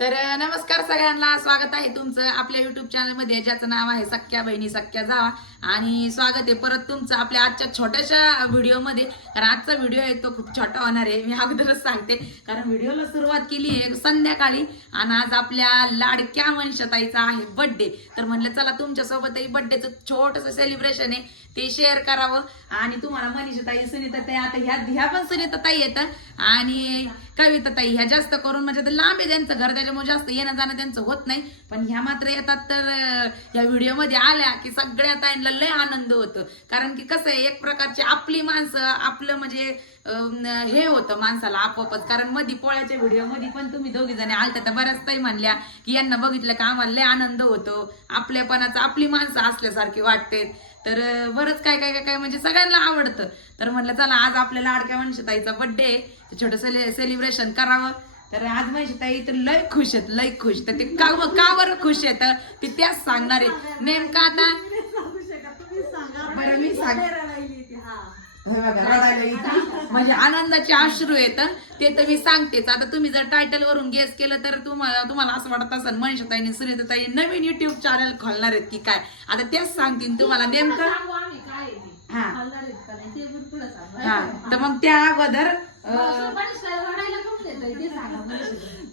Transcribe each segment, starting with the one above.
तर नमस्कार सगळ्यांना. स्वागत आहे तुमचं आपल्या युट्यूब चॅनलमध्ये ज्याचं नाव आहे सख्या बहिणी सख्या जावा. आणि स्वागत आहे परत तुमचं आपल्या आजच्या छोट्याशा व्हिडिओमध्ये. कारण आजचा व्हिडिओ आहे तो खूप छोटा होणार आहे. मी अगोदरच सांगते. कारण व्हिडिओला सुरुवात केली आहे संध्याकाळी. आणि आज आपल्या लाडक्या मनीषाताईचा आहे बड्डे तर म्हणलं चला तुमच्यासोबतही बड्डेचं छोटंसं सेलिब्रेशन आहे ते शेअर करावं. आणि तुम्हाला मनीषाताई सुनीताताई आता ह्या ह्या पण सुनीताताई येतं आणि कविताताई ह्या जास्त करून म्हणजे तर लांब आहे त्यांचं घर त्याच्यामुळे जास्त येणं जाणं त्यांचं होत नाही. पण ह्या मात्र येतात तर ह्या या व्हिडिओमध्ये आल्या की सगळ्या ताईंना लय आनंद होतो. कारण की कसं आहे एक प्रकारची आपली माणसं आपलं म्हणजे हे होतं माणसाला आपोआपच. कारण मधी पोळ्याच्या व्हिडिओमध्ये पण तुम्ही दोघी जणी आलत्या तर बऱ्याच ताई म्हणल्या की यांना बघितलं का आम्हाला लय आनंद होतो. आपल्यापणाचं आपली माणसं असल्यासारखी वाटते तर बरंच काय काय काय काय म्हणजे सगळ्यांना आवडतं. तर म्हणलं चला आज आपल्या लाडक्या ताईचा बर्थडे छोटं सेले सेलिब्रेशन करावं. तर आज ताई तर लय खुश आहेत लय खुश. तर ते का का बरं खुश आहेत ते त्याच सांगणार आहेत. नेमकं आता बरं मी सांग हे बघा, रडायला येते. म्हणजे आनंदाचे अश्रू येत ते तर मी सांगतेच. आता तुम्ही जर टायटल वरून गेस केलं तर तुम्हाला तुम्हाला असं वाटत असेल मनीषाताईने सुनीताताई नवीन युट्यूब चॅनल खोलणार आहेत की काय? आता तेच सांगतील तुम्हाला नेमकं. हा. हा. तर मग त्या अगोदर अं,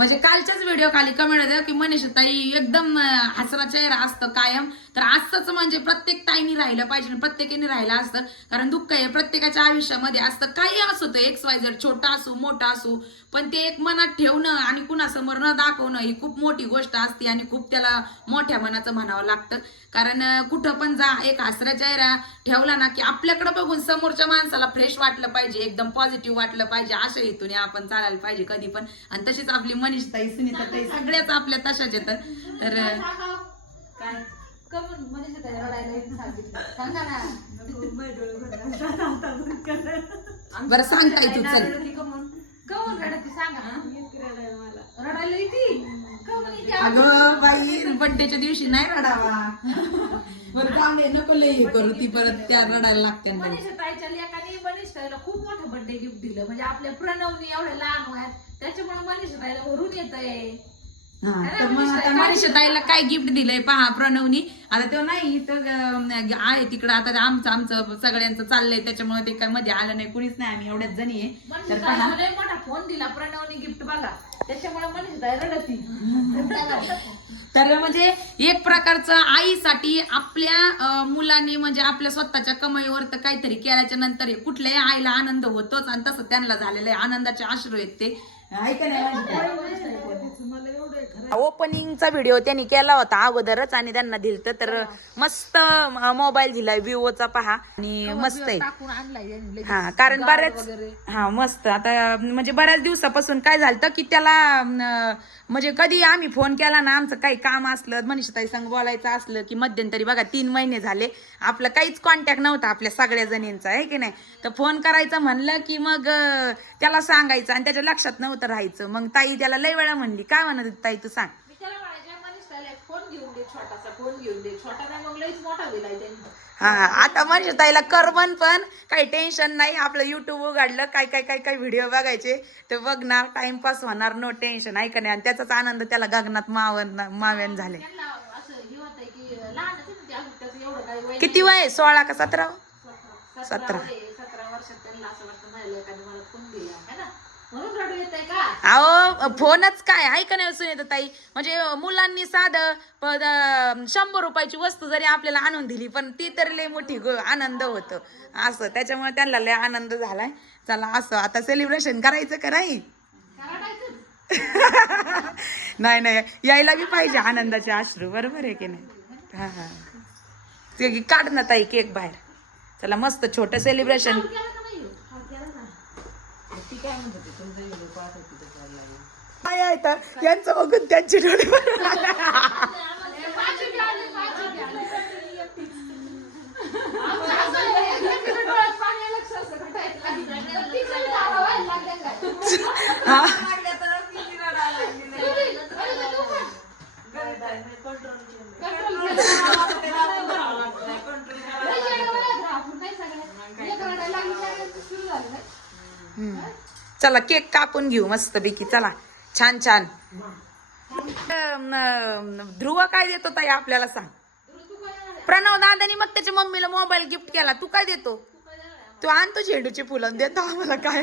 म्हणजे कालच्याच व्हिडिओ खाली कमेंट होत्या की मनीषाताई एकदम हसरा चेहरा असतं कायम. तर असंच म्हणजे प्रत्येक ताईनी राहिलं पाहिजे आणि प्रत्येकाने राहिलं असतं. कारण दुःख आहे प्रत्येकाच्या आयुष्यामध्ये असतं. काही असो ते एक्स वाय जर छोटा असू मोठा असू पण ते एक मनात ठेवणं आणि कुणासमोर न दाखवणं ही खूप मोठी गोष्ट असते आणि खूप त्याला मोठ्या मनाचं म्हणावं लागतं. कारण कुठं पण जा एक हसरा चेहरा ठेवला ना की आपल्याकडे बघून समोरच्या माणसाला फ्रेश वाटलं पाहिजे एकदम पॉझिटिव्ह वाटलं पाहिजे. अशा हेतूने आपण चालायला पाहिजे कधी पण. आणि तशीच आपली मनीषताई सुनीताताई सगळ्याच आपल्या तशाच येतात. तर काय? सांगा ना. बरं सांगताय तू चल. कमून रडती सांगा. रडायला येते? येते अगं बाई बड्डेच्या दिवशी नाही रडावा. बरं नको लय हे करू. ती परत त्या रडायला लागते ना. मनीषा ताईच्या लेकाने मनीष ताईला खूप मोठं बर्थडे गिफ्ट दिलं. म्हणजे आपल्या प्रणवनी एवढ्या लहान वयात त्याच्यामुळे मनीषा ताईला वरून येत आहे हा, तर मग आता मनीषाताईला काय गिफ्ट दिलंय पहा प्रणवनी. आता तो नाही इथं आहे तिकडं. आता आमचं आमचं सगळ्यांचं चाललंय त्याच्यामुळे ते काय मध्ये आलं नाही कुणीच नाही. आम्ही एवढ्याच जणी आहे. तर लय मोठा फोन दिला प्रणवनी गिफ्ट बघा. त्याच्यामुळे मनीषा ताई रडती. तर म्हणजे एक प्रकारचं आईसाठी आपल्या अं, मुलाने म्हणजे आपल्या स्वतःच्या कमाईवर तर काहीतरी केल्याच्यानंतर हे कुठल्याही आईला आनंद होतोच. आणि तसं त्यांना झालेलं आहे. आनंदाचे अश्रू आहेत ते. ऐका नाही ओपनिंगचा व्हिडिओ त्यांनी केला होता अगोदरच आणि त्यांना दिलत तर मस्त मोबाईल दिलाय विवोचा पहा. आणि मस्त आहे. हा कारण बऱ्याच. हा मस्त. आता म्हणजे बऱ्याच दिवसापासून काय झालं की त्याला म्हणजे कधी आम्ही फोन केला ना आमचं काही काम असलं मनीषाताई संग बोलायचं असलं की मध्यंतरी बघा तीन महिने झाले. आपलं काहीच कॉन्टॅक्ट नव्हता आपल्या सगळ्या जणींचा आहे की नाही? तर फोन करायचं म्हणलं की मग त्याला सांगायचं आणि त्याच्या लक्षात नव्हतं राहायचं. मग ताई त्याला लय वेळा म्हणली काय म्हणत होती ताई तू सांग. मी त्याला म्हणायचे मनीष ताईला एक फोन घेऊन दे छोटासा फोन घेऊन दे. छोटा नाही मग लईच मोठा दिलाय त्यांनी. हा आता म्हणजे ताईला करमन पण काही टेन्शन नाही. आपलं युट्यूब उघडलं काय काय काय काय व्हिडिओ बघायचे ते बघणार. टाइमपास होणार नो टेन्शन ऐका नाही. आणि त्याचाच आनंद त्याला गगनात मावन माव्यान झाले. त्यांना असं हे होतंय की लहानच आहे ना ते अजून त्याचं एवढं काही वय किती वय आहे? सोळा का सतरा. सतरा. सतरा वय आहे. सतरा वर्षात त्यांना असं वाटतं मला आहे का? अहो फोनच काय? ऐका नाही सुनीता ताई? म्हणजे मुलांनी साधं शंभर रुपयाची वस्तू जरी आपल्याला आणून दिली पण ती तरी लय मोठी आनंद होतो. असं त्याच्यामुळे त्यांना लय आनंद झालाय. चला असं आता सेलिब्रेशन करायचं का नाही? नाही नाही यायला बी पाहिजे आनंदाचे अश्रू बरोबर आहे की नाही? हा हा. ते काढ ना ताई केक बाहेर. चला मस्त छोटं सेलिब्रेशन केलं का नाही हो? काय आहे तर यांचं बघून त्यांचे डोळे भरून आले. पाचवी हम्म. चला केक कापून घेऊ मस्त पैकी चला छान छान. अं, अं, ध्रुव काय देतो ताई आपल्याला सांग. प्रणव दादानी मग त्याच्या मम्मीला मोबाईल गिफ्ट केला. तू काय देतो? तू आणतो झेंडूची फुलं आणि देतो आम्हाला काय.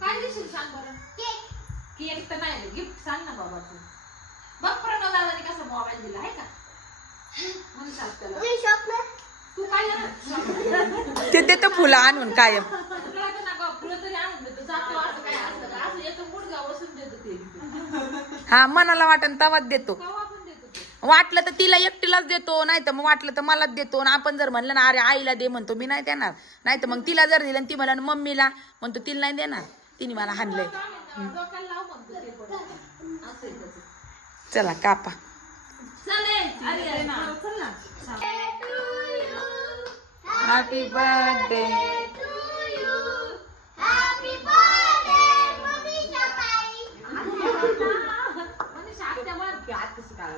काय देशील सांग बरं केक तर नाही गिफ्ट सांग ना बाबा तू बघ प्रणव दादाने कसा मोबाईल दिला आहे का? त्याला. काय देणार? ते देतो फुलं आणून कायम. तुला तर नका फुलं तरी आणून देतो? जातो असं काय असतं का? असं येतो मुडगा बसून देतो ते. हा मनाला वाटण तवाच देतो. वाटलं तर तिला एकटीलाच देतो नाही तर मग वाटलं तर मलाच देतो. आणि आपण जर म्हणलं ना अरे आईला दे म्हणतो मी नाही देणार. नाही तर मग तिला जर दिलं आणि ती म्हणा मम्मीला? म्हणतो तिला नाही देणार. तिने मला हाणलंय. काय म्हणतो, डोक्याला लाव म्हणतो ते पण असं आहे त्याचं. चला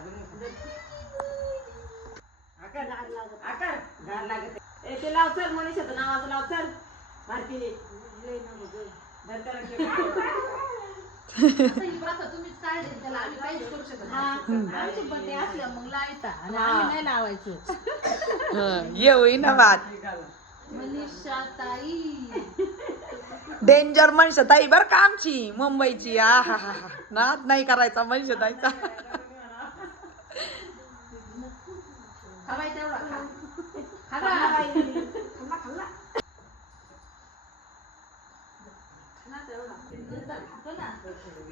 कापा हॅपी बर्थडे मनीषा, ते लाव चल मनीषाचं नावाचं लाव चल भारतीने आता त्याला येऊ ना बात मनीषा ताई डेंजर मनुष्य ताई बर का आमची? मुंबईची. आ हा हा हा. नाद नाही करायचा मनुष्य ताईचा खवाय तेवढा खा. खा ना.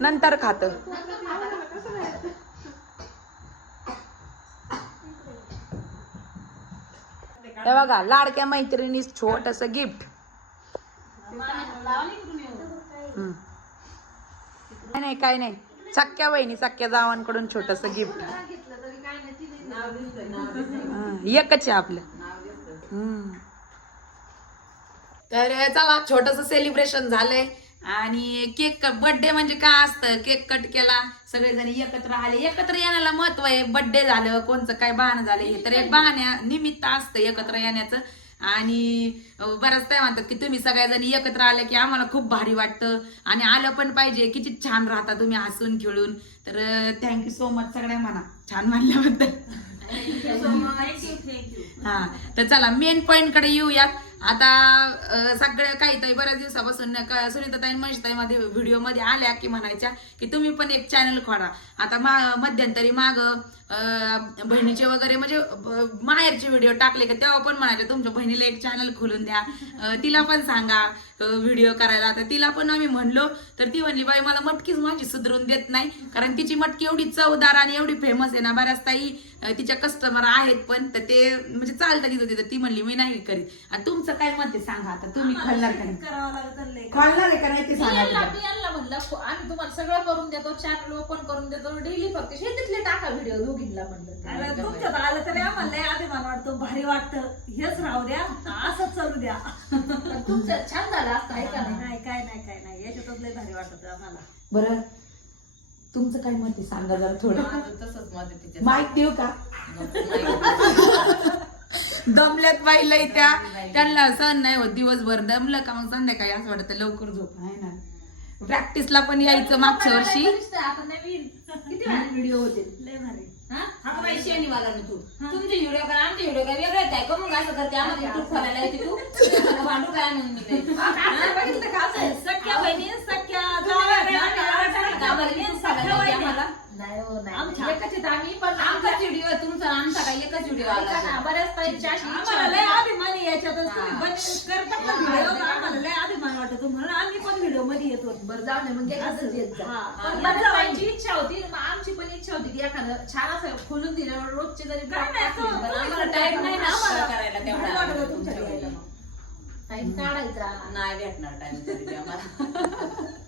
नंतर खात. हे बघा लाडक्या मैत्रिणी छोटस गिफ्ट काय नाही काय नाही. सख्या बहिणी सख्या जावांकडून छोटस गिफ्ट एकच आहे आपलं. हम्म. तर चला छोटस सेलिब्रेशन झालंय. आणि केक बर्थडे म्हणजे काय असतं? केक कट केला सगळेजण एकत्र आले. एकत्र येण्याला महत्त्व आहे. बर्थडे झालं कोणचं काय बहाणं झालं हे तर एक बहाण्या निमित्त असतं एकत्र येण्याचं. आणि बऱ्याच काय म्हणतात की तुम्ही सगळ्याजण एकत्र आले की आम्हाला खूप भारी वाटतं. आणि आलं पण पाहिजे. किती छान राहता तुम्ही हसून खेळून. तर थँक्यू सो मच सगळ्या म्हणा छान म्हणल्याबद्दल. हा तर चला मेन पॉइंटकडे येऊयात. आता अं, सगळ्या काही ताई बऱ्याच दिवसापासून सुनीताताई मनीषताई मध्ये व्हिडिओमध्ये आल्या की म्हणायच्या की तुम्ही पण एक चॅनल खोडा. आता मा मध्यंतरी माग बहिणीचे वगैरे म्हणजे माहेरचे व्हिडिओ टाकले का तेव्हा पण म्हणायचे तुमच्या बहिणीला एक चॅनल खोलून द्या. तिला पण सांगा. व्हिडिओ करायला तर तिला पण आम्ही म्हणलो तर ती म्हणली बाई मला मटकीच माझी सुधरून देत नाही कारण तिची मटकी एवढी चवदार आणि एवढी फेमस आहे ना बऱ्याच ताई तिच्या कस्टमर आहेत पण तर ते म्हणजे चालतं तिथं तिथं. ती म्हणली मी नाही करीत. आणि तुमचं काय मत आहे सांगा आता तुम्ही खोलणार का नाही? करावं लागत लय. खोलणार आहे का नाही ते मी सांगा यांना तिला. मी यांना म्हणलं आम्ही तुम्हाला सगळं करून देतो चॅनल ओपन करून देतो डेली फक्त शेतीतले टाका व्हिडिओ दोघींना अरे म्हणलं तुमच्यात आलं तरी आम्हाला लय अभिमान वाटतो भारी वाटतं. हेच राहू द्या असंच चालू द्या. पण तुमचं छान झालं असतं आहे का नाही नाही काय नाही काय नाही. याच्यातच लय भारी वाटत आम्हाला. बरं तुमचं काय मत आहे? सांगा जरा थोडं. तसंच तिच्या देऊ का? दमल्यात बाईला त्या. त्यांना सण नाही होत. दिवसभर दमलं का मग संध्याकाळी असं वाटतं लवकर झोप. आहे ना? प्रॅक्टिसला पण यायचं मागच्या वर्षी. आता नवीन. किती भारी? व्हिडिओ होते लय भारी. हा? हा बाई शनिवाला मी तू. तुमचे व्हिडिओ करा आमचे व्हिडिओ आहेत काय? का मग असं करते. आम्हाला युट्यूब खोलायला येते तू? तुझ्यासंग भांडू काय म्हणून मी काही. आता बघितलं का असं? आहे? सख्या बहिणी सख्या. आम्हाला नाही हो नाही आमच्या- एकच आहेत आम्ही पण आमचाच व्हिडिओ तुमचा आणि आमचा काय एकच व्हिडिओ आला बऱ्याच ताईंची अशी इच्छा आम्हाला लय होती. अभिमान आहे याच्यातच तुम्ही बन- करता पण व्हिडिओ आम्हाला लय अभिमान वाटतो म्हणून आम्ही पण व्हिडिओमध्ये येतो बरं जाऊ नये मग एखादंच येत जा. हा. पण हा. बऱ्याच ताईंची इच्छा होती मग आमची पण इच्छा होती की एखादं छान असं खोलून दिलं रोजचे जरी काय नाही, टाकले, तो- पण तो- आम्हाला टाइम नाही ना आम्हाला करायला तेवढा. भारी वाटत होतं तुमच्याकडे यायला मग. टाइम काढायचा नाही भेटणार टाइम तरी आम्हाला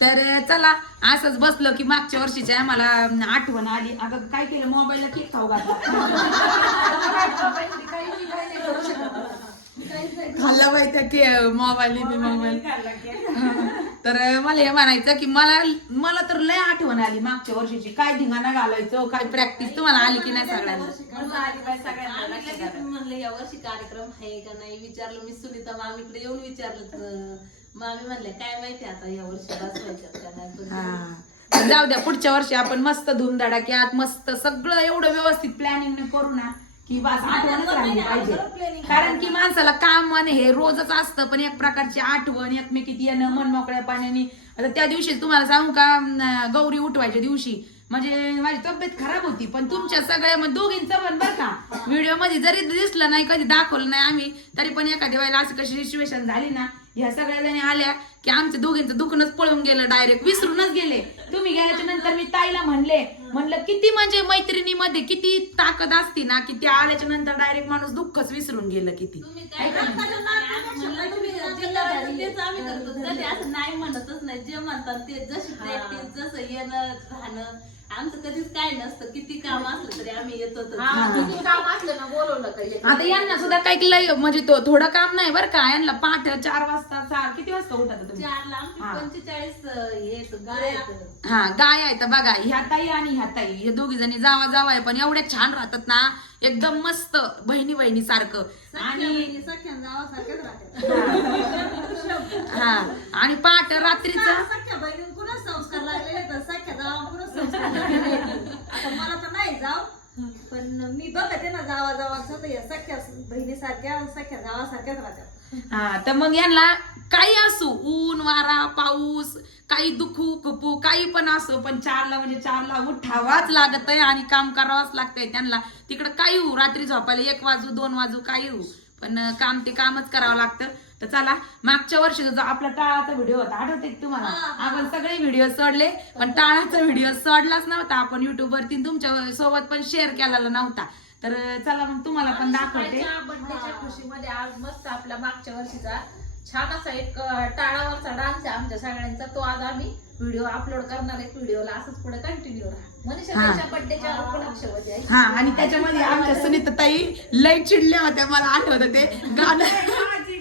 तर चला असंच बसलो की मागच्या वर्षीची आम्हाला आठवण आली. अगं काय केलं? मोबाईलला केक खाऊ खाल्ला पाहिजे की मोबाईल बी मोबाईल तर मला हे म्हणायचं की मला मला तर लय आठवण आली मागच्या वर्षीची. काय धिंगाणा घालायचो काय प्रॅक्टिस तुम्हाला आली की नाही सगळ्यांना? म्हणलं या वर्षी कार्यक्रम आहे का नाही? विचारलं मी सुनीता मामीकडे येऊन विचारलं तर मामी म्हणले काय माहिती आता या वर्षी बसवायच्यात का नाही? पण हा. पण जाऊ द्या पुढच्या वर्षी आपण मस्त धुमधडाक्यात मस्त सगळं एवढं व्यवस्थित प्लॅनिंग करू ना की बस आठवणच राहिली पाहिजे. कारण की माणसाला काम आणि हे रोजच असतं पण एक प्रकारची आठवण एकमेकीत येणं मन मोकळ्या पाण्याने. आता त्या दिवशी तुम्हाला सांगू का अं, गौरी उठवायच्या दिवशी म्हणजे माझी तब्येत खराब होती पण तुमच्या सगळ्या म्हणजे दोघींचं पण बरं का. व्हिडिओमध्ये जरी दिसलं नाही कधी दाखवलं नाही आम्ही तरी पण एखाद्या वेळेला असं कशी सिच्युएशन झाली ना ह्या सगळ्या जणी आल्या की आमच्या दोघींचं दुखणंच पळून गेलं डायरेक्ट विसरूनच गेले. तुम्ही गेल्याच्यानंतर मी ताईला म्हणले म्हणलं किती म्हणजे मैत्रिणीमध्ये किती ताकद असती ना की त्या आल्याच्यानंतर डायरेक्ट माणूस दुःखच विसरून गेलं किती? तुम्ही काय म्हणलं तुम्ही जिल्हाधिकारी तेच आम्ही करतो. कधी असं नाही म्हणतच नाही. जे म्हणतात ते जशी प्रॅक्टिस जसं येणं राहणं आमचं कधीच काय नसतं किती काम असलं तरी आम्ही येतो किती काम असलं ना बोलवलं का एक- आता यांना सुद्धा काही लय म्हणजे तो थोडं काम नाही बरं का. यांना पाठ चार वाजता चार किती वाजता उठत तुम्ही? हा. पंचेचाळीस अं, हे येतं, गाय. येतं. हा गाय आहेत. बघा ह्या ताई आणि ह्या ताई हे दोघी जणी जावा जावा आहे पण एवढ्या छान राहतात ना. एकदम मस्त बहिणी बहिणी सारखं आणि सख्या जावासारख्याच राहतात. हा. आणि पाठ रात्रीच सख्या लागलेले तर सख्या जावांकडूनच संस्कार लागलेले आहेत. आता मला तर नाही जाव. पण मी बघते ना जावा जावाचं तर या सख्या बहिणीसारख्या सख्या जावासारख्याच राहतात हा तर मग यांना काही असो ऊन वारा पाऊस काही दुखू खुपू काही पण असो पण चारला म्हणजे चारला उठावाच लागत आहे आणि काम करावंच लागतंय त्यांना. तिकडं काही होऊ रात्री झोपायला एक वाजू दोन वाजू काही होऊ. पण काम ते कामच करावं लागतं. तर चला मागच्या वर्षी जो आपला टाळाचा व्हिडिओ होता आठवते तुम्हाला? आपण सगळे व्हिडिओ सोडले पण टाळाचा व्हिडिओ सोडलाच नव्हता. आपण युट्यूब वरती तुमच्यासोबत पण शेअर केलेला नव्हता. तर चला मग तुम्हाला पण दाखवते. खुशीमध्ये आज मस्त आपल्या मागच्या वर्षीचा छान असा एक टाळावरचा डान्स आहे आमच्या सगळ्यांचा. तो आज आम्ही व्हिडिओ अपलोड करणार एक व्हिडिओला असंच पुढे कंटिन्यू राहा मनीषा बर्थडेच्या आहे? हा आणि त्याच्यामध्ये आमच्या सुनीता ताई लय चिडल्या होत्या मला आठवत ते. गाणं.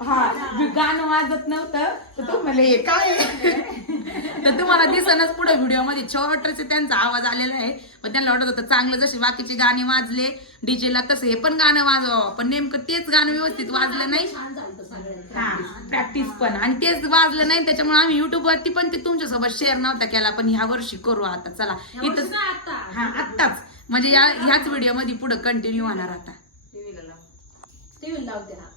हा. गाणं वाजत नव्हतं. तर तो म्हणले "हे काय आहे?" तर तुम्हाला दिसनच पुढे व्हिडिओमध्ये छोटस त्यांचा आवाज आलेला आहे. पण त्यांना वाटत होतं चांगलं जसे बाकीचे गाणे वाजले डीजेला तसं हे पण गाणं वाजवावं. पण नेमकं तेच गाणं व्यवस्थित वाजलं नाही. छान झालं सगळ्यांचं हा प्रॅक्टिस पण. आणि तेच वाजलं नाही. त्याच्यामुळे आम्ही युट्यूब वरती पण ते तुमच्यासोबत शेअर नव्हता केला. पण ह्या वर्षी करू आता. चला. इथं आता हा आत्ताच. म्हणजे या ह्याच व्हिडिओमध्ये पुढे कंटिन्यू होणार आता. He will love that.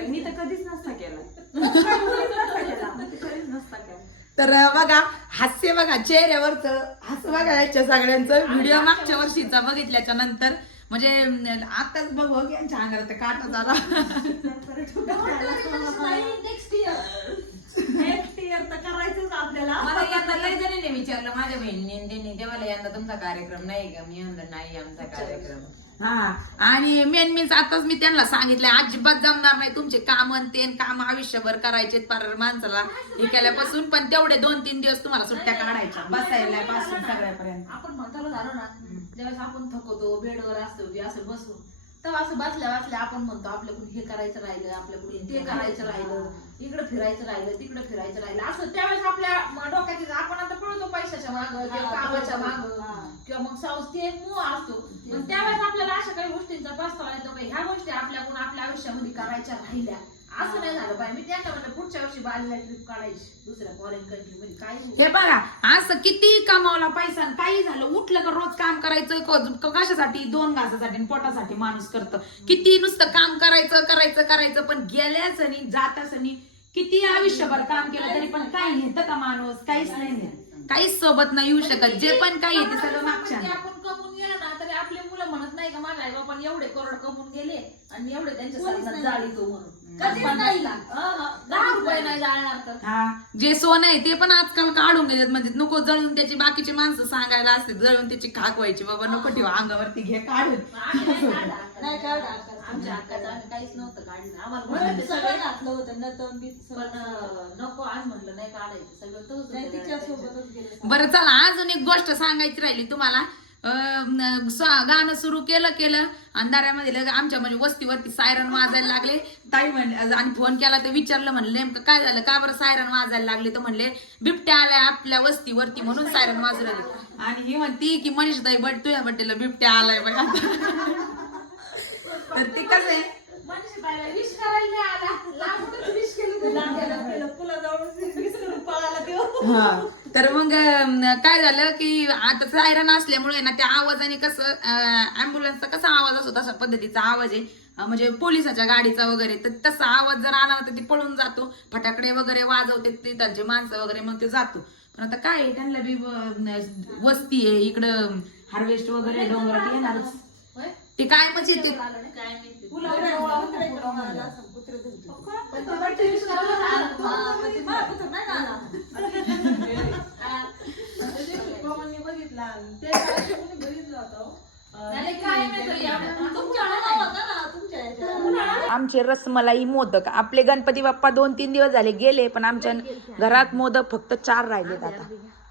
केला मी तर कधीच नसता केला कधीच नसता केला मी तर कधीच नसता केला तर बघा हास्य बघा चेहऱ्यावरच हास्य बघा याच्या सगळ्यांचं. व्हिडिओ मागच्या वर्षीचा बघितल्याच्या नंतर म्हणजे आताच बघू की यांच्या अंगाला काटा झाला. नेक्स्ट इयर तर करायचंच आपल्याला. मला यंदा लय जणीने विचारलं माझ्या बहिणीने त्यांनी तेव्हा यंदा तुमचा कार्यक्रम नाही का मी म्हणलं नाही आमचा कार्यक्रम. हा. आणि मेन मीन्स आताच मी त्यांना सांगितलंय अजिबात जमणार नाही तुमचे काम ते काम आयुष्यभर करायचे पार माणसाला. हे केल्यापासून पण तेवढे दोन तीन दिवस तुम्हाला सुट्ट्या काढायच्या बसायला पासून सगळ्यापर्यंत. आपण म्हणतो झालो ना ज्यावेळेस आपण थकवतो बेडवर असतो की असं बसून तेव्हा असं बसल्या बसल्या आपण म्हणतो आपल्याकडून हे करायचं राहिलं आपल्याकडून ते करायचं राहिलं इकडे फिरायचं राहिलं तिकडे फिरायचं राहिलं. असं त्यावेळेस आपल्या डोक्यात येतं. आपण आता पळतो पैशाच्या माग कामाच्या माग. किंवा मग साऊस ते मोह असतो पण त्यावेळेस आपल्याला अशा काही गोष्टींचा पस्तावा येतो की ह्या गोष्टी आपल्याकडून आपल्या आयुष्यामध्ये करायच्या राहिल्या. असं नाही झालं पाहिजे मी त्यांना म्हणलं पुढच्या वर्षी बालीला ट्रिप काढायची. दुसऱ्या फॉरेन कंट्री मध्ये काही हे बघा असं किती कमावला पैसा आणि काही झालं उठलं का रोज काम करायचं क- क- कशासाठी? दोन घासासाठी आणि पोटासाठी माणूस करतं. किती नुसतं काम करायचं करायचं करायचं पण गेल्याच आणि जाताच आणि किती आयुष्यभर काम केलं तरी पण काही नेतं का माणूस? काहीच नाही नेत. काहीच सोबत नाही येऊ शकत. जे पण काही आहे ते सगळं मागच्या. ते आपण कमवून गेलो ना तरी आपले मुलं म्हणत नाही का माझ्या आई बापाने एवढे करोड कमवून गेले आणि एवढे त्यांच्या कोणीच सरकार नाही. जाळी तो म्हणून कधीच पन्नास नाही. लाख. हा, हा. दहा रुपये नाही जाळणार तर. हा. जे सोनं आहे ते पण आजकाल काढून गेलेत म्हणजे नको जळून त्याची बाकीची माणसं सांगायला असते जळून त्याची खाक व्हायची बाबा नको ठेवा. अंगावरती घे काढून. आम्ही नाही. आमच्या अक्काचं आम्ही काहीच नव्हतं काढलं. आम्हाला सगळं सगळे घातलं होतं नतन बीत पण सगळं. अं, नको आज म्हटलं नाही काढायचं. सगळं तोच नाही तिच्या सोबतच गेलं बरं चला अजून एक गोष्ट सांगायची राहिली तुम्हाला. अं, न- स- गाणं सुरू केलं केलं. अंधाऱ्यामध्ये लगे आमच्या म्हणजे वस्तीवरती सायरन वाजायला लागले. ताई म्हणले आणि फोन केला तर विचारलं म्हणलं नेमकं काय झालं? का बरं सायरन वाजायला लागले? तर म्हणले बिबट्या आल्या आपल्या वस्तीवरती म्हणून सायरन वाजू राहिले आणि ही म्हणती की मनीष ताई बट तुझ्या बड्डेला बिबट्या आलाय बघ तर ते कसं? आहे. हा. तर मग काय झालं की आता सायरन असल्यामुळे ना त्या आवाजाने कसं अँब्युलन्सचा कसा आवाज असतो तशा पद्धतीचा आवाज आहे. म्हणजे पोलिसाच्या गाडीचा वगैरे तर तसा आवाज जर आला तर ती पळून जातो. फटाकडे वगैरे वाजवते तिथलचे माणसं वगैरे मग ते जातो. पण आता काय आहे, त्यांना बी वस्ती आहे. इकडं हार्वेस्ट वगैरे डोंगरात येणारच? ते काय म्हणजे तू. हा. आमचे रसमलाई मोदक आपले गणपती बाप्पा दोन तीन दिवस झाले गेले पण आमच्या घरात मोदक फक्त चार राहिलेत आता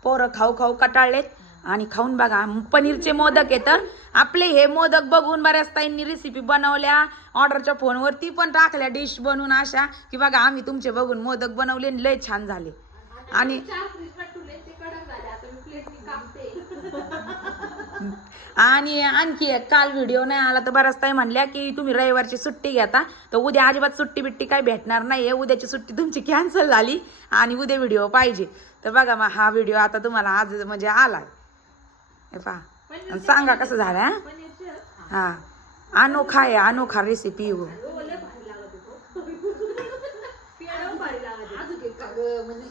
पोरं खाऊ खाऊ कटाळलेत आणि खाऊन बघा पनीरचे मोदक येत आपले हे मोदक बघून बऱ्याच ताईंनी रेसिपी बनवल्या. ऑर्डरच्या फोनवरती पण टाकल्या डिश बनवून अशा. की बघा आम्ही तुमचे बघून मोदक बनवले आणि लय छान झाले. आणि आणि आणखी एक काल व्हिडिओ नाही आला तर बऱ्याच ताई म्हणल्या की तुम्ही रविवारची सुट्टी घेता तर उद्या अजिबात सुट्टी बिट्टी काही भेटणार नाही. आहे उद्याची सुट्टी तुमची कॅन्सल झाली आणि उद्या व्हिडिओ पाहिजे. तर बघा मग हा व्हिडिओ आता तुम्हाला आज म्हणजे आलाय. हे पहा. आणि सांगा कसं झालं हा? हा. अनोखा आहे अनोखा रेसिपी हो. म्हणजे.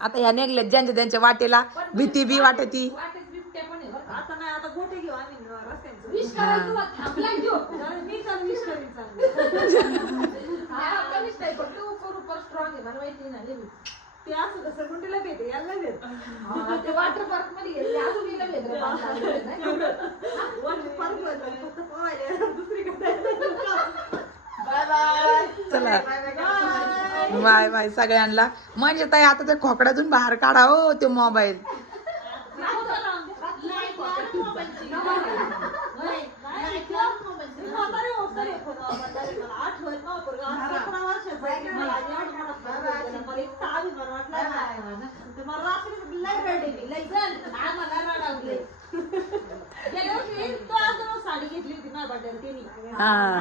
आता ह्या निघल्यात ज्यांच्या त्यांच्या वाटेला भीती बी वाटती हा, तू असं कसं गुंडीला भेटे याला भेट हा, ते वॉटर पार्कमध्ये गेले अजून गेलं भेदरे पाच लागले, नाही? वर पार बोलतो, फक्त पोहायला दुसरीकडे चला बाय बाय सगळ्यांना म्हणजे ताई आता त्या खोकड्यातून बाहेर काढा हो तो मोबाईल हा.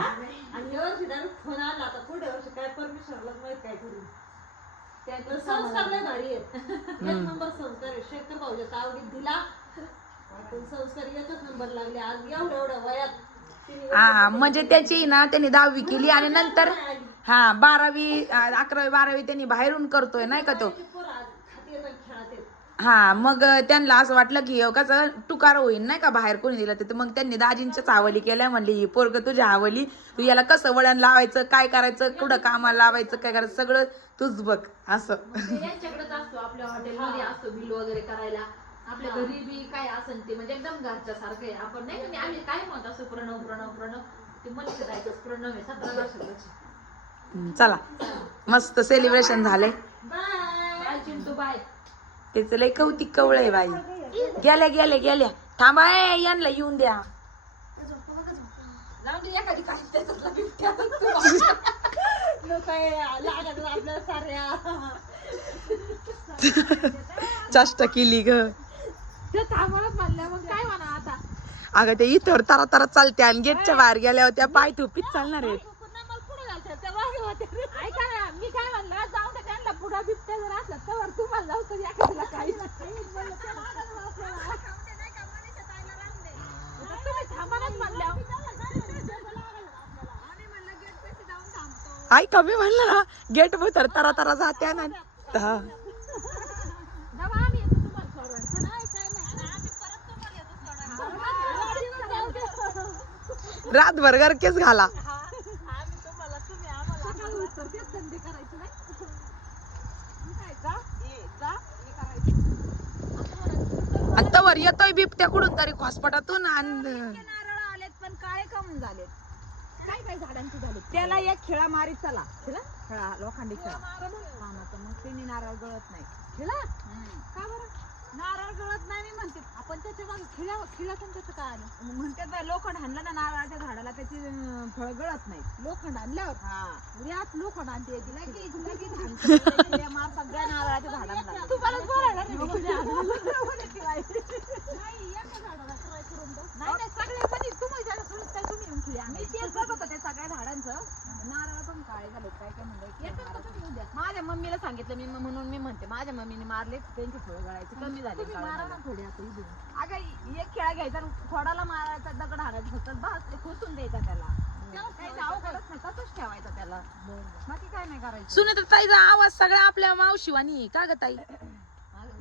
आणि यावर्षी डायरेक्ट फोन आला आता पुढे वर्षी काय परमेश्वरला माहीत काय करू? त्यात संस्कार लय भारी आहेत. एक नंबर संस्कार आहे. शेखर भाऊच्या तावडीत दिला. पण संस्कार एकच नंबर लागले. आज एवढ्या एवढ्या वयात हा म्हणजे त्याची ना त्यांनी दहावी केली आणि नंतर हा बारावी अकरावी बारावी त्यांनी बाहेरून करतोय नाही का तो? हा मग त्यांना असं वाटलं की हो, कस तुकार होईल नाही का बाहेर कोणी दिलं तर. मग त्यांनी दाजींच्याच आवली केल्या म्हणली ही पोरग तुझ्या आवली तू याला कसं वळण लावायचं काय करायचं कुठं कामाला लावायचं काय करायचं सगळं तूच बघ असं. आपल्या घरी बी काय असेल ते म्हणजे एकदम घरच्या सारखं आहे. आपण नाही नाही, आम्ही काय म्हणत असतो प्रणव प्रणव प्रणव? ते मनुष्य राहायचं प्रणव आहे सतरा वर्षाचं चला. मस्त सेलिब्रेशन झालंय बाय बाय चिंटू बाय त्याचं लय कौतिक कवळ आहे बाई. गेल्या गेल्या गेल्या. थांबा यांना येऊन द्या. चेष्टा केली ग. ते थांबवत म्हणलं मग काय म्हणा आता? अगं ते इथं तारा तारा चालते आणि गेटच्या बाहेर गेल्यावर त्या पाय थुपीत चालणार आहेत. ऐका ना मी काय म्हणलं जाऊन दे त्यांना पुढा बिबट्या जर असला तर तुम्हाला जाऊ तर एखाद्याला काही तुम्ही थांबानच म्हणल्या. आई कमी म्हणलं ना गेट तर तारा तारा जात्या ना. हा. जेव्हा आम्ही येतो तुम्हाला सोडवायला. रातभर गरकेच घाला सकाळी उठतो तेच धंदे करायचे नाही. मग काय, जा, ये, जा, हे करायचं. आणि तवर येतोय बिबट्या कुठून तरी हॉस्पिटातून आणि नारळ आलेत पण काळे कमून झालेत. काय काय झाडांची झाली त्याला एक खिळा मारी चला. खिळा? खिळा लोखंडी खिळा. मग त्यांनी नारळ गळत नाही. खिळा. का बरं? नारळ गळत नाही मी म्हणते. आपण त्याच्यामागे खिळा खिळा पण त्याचं काय आलं? मग म्हणतात लोखंड हाणलं ना नारळाच्या झाडाला त्याची अं, फळं गळत नाही लोखंड आणल्यावर? हा. उद्याच लोखंड आणते लगेच लगेच मार सगळ्या नारळाच्या. तुम्हाला बोलायला नाही एका झाडाला try करून बघ. नाही नाही सगळे पण तुम्ही ज्याला सुरत काय तुम्ही येऊन मी तेच बघत होते सगळ्या झाडांचं. नारळ पण काळे झाले काय काय म्हणलं येतात का तुम्ही उद्या माझ्या मम्मीला सांगितलं मी म्हणून मी म्हणते माझ्या मम्मीने मारले त्यांची फळं गळायची कमी झाली थोडी आता अगं एक खेळा घ्यायचा थोडाला मारायचा दगड हाणायचा फक्त बस ते खुसून द्यायचा त्याला. ठेवायचा त्याला. बाकी काय नाही करायचं. सुनेत्र ताईचा आवाज सगळा आपल्या मावशीवानी आहे. का ग ताई?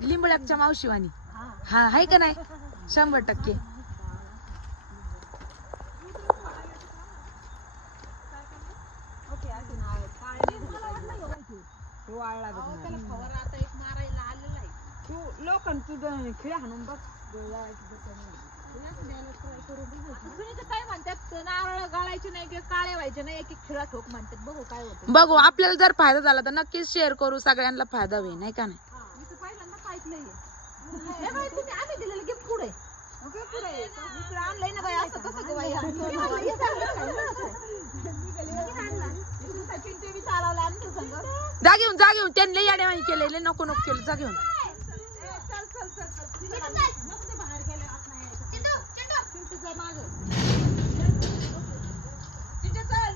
लिंबळ्याच्या मावशीवानी. हा. आहे का नाही? शंभर टक्के ओके असे नाव काळे नाही झाले तो बघ त्याला. फवारा आता एक मारायला आलेला आहे. तू लोखंड तुझं खिळा हाणून बघ. सुनीता काय म्हणतात नारळ गाळायचे नाही किंवा काळे व्हायचे नाही एक एक खिळा ठोक म्हणतात. बघू काय होतं. बघू आपल्याला जर फायदा झाला तर नक्कीच शेअर करू सगळ्यांना फायदा होईल नाही का नाही? मी तर पहिल्यांदा ऐकलंय हे बाई, तुम्ही आम्ही दिलेलं गिफ्ट आणलंय ना बाई असं कसं गं बाई? ते यायचं. चिंटूचं मागं. चिंटू चल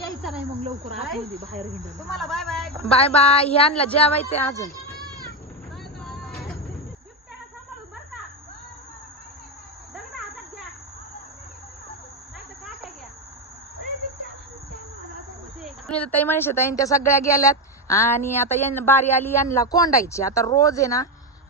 यायचा नाही मग लवकर आतमध्ये बाहेर हिंडून तुम्हाला बाय बाय बाय बाय हे आणला जेवायचंय अजून ताई मनीषा ताईन त्या सगळ्या गेल्यात. आणि आता यांना बारी आली यांना कोंडायची. आता रोज आहे ना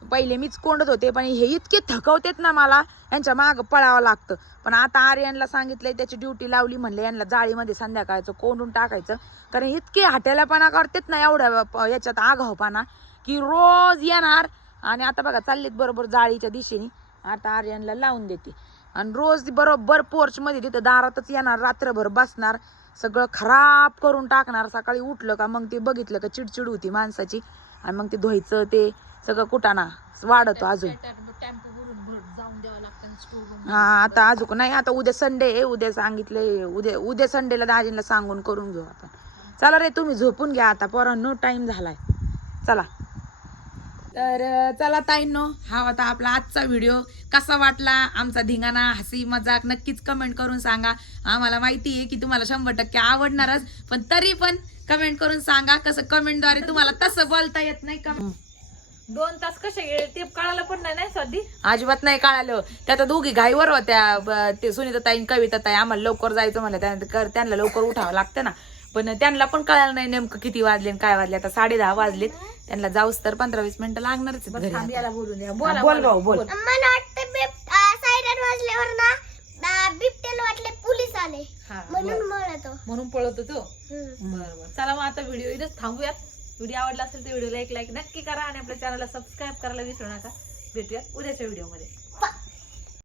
पहिले मीच कोंडत होते पण हे इतके थकवतेत ना मला यांच्या माग पळावं लागतं. पण आता आर्यनला सांगितलंय त्याची ड्युटी लावली म्हणले यांना जाळीमध्ये संध्याकाळचं कोंडून टाकायचं. कारण इतके हाटेलापणा करतेत ना एवढ्या याच्यात आगावपणा की रोज येणार. आणि आता बघा चाललेत बरोबर जाळीच्या दिशेने. आता आर्यनला लावून देते. आणि रोज ती बरोबर पोर्चमध्ये तिथं दारातच येणार रात्रभर बसणार. सगळं खराब करून टाकणार. सकाळी उठलं का मग ते बघितलं का चिडचिड होती माणसाची. आणि मग ते धुवायचं ते सगळं कुटाणा वाढतो अजून. हा आता अजून नाही आता उद्या संडे आहे. उद्या सांगितलंय उद्या उद्या संडेला दाजींना सांगून करून घेऊ आपण. चला रे तुम्ही झोपून घ्या आता. पोरांनो टाइम झालाय. चला. तर चला ताईंनो हा होता आपला आजचा व्हिडिओ कसा वाटला आमचा धिंगाणा? हसी मजाक नक्कीच कमेंट करून सांगा. आम्हाला माहिती आहे की तुम्हाला शंभर टक्के आवडणारच पण तरी पण कमेंट करून सांगा. कसं कमेंटद्वारे तुम्हाला तसं बोलता येत नाही का? दोन तास कसे गेले ते कळालं पण नाही स्वादी अजिबात नाही कळालं. त्या आता दोघी घाईवर होत्या. ते सुनीता ताई कविता ताई. आम्हाला लवकर जायचं म्हणलं. त्या- कर- त्यांना लवकर उठावं लागतं ना. पण त्यांना पण कळालं नाही नेमकं किती वाजले आणि काय वाजले. आता साडे दहा वाजलेत. त्यांना जाऊस तर पंधरा वीस मिनिटं लागणारच आहेत घरी थांब आता. याला बोलून द्या. हा, बोला बोल बोला, भाऊ बोल. मला वाटतं बिब सायरन वाजल्यावर ना बिबट्याला वाटले पोलीस आले. हा, म्हणून म्हणतो म्हणून पळतो तो? हम्म. बरं बरं. चला मग आता व्हिडिओ इथेच थांबूयात. व्हिडिओ आवडला असेल तर व्हिडिओला एक लाईक नक्की करा आणि आपल्या चॅनलला सबस्क्राईब करायला विसरू नका. भेटूयात उद्याच्या व्हिडिओमध्ये.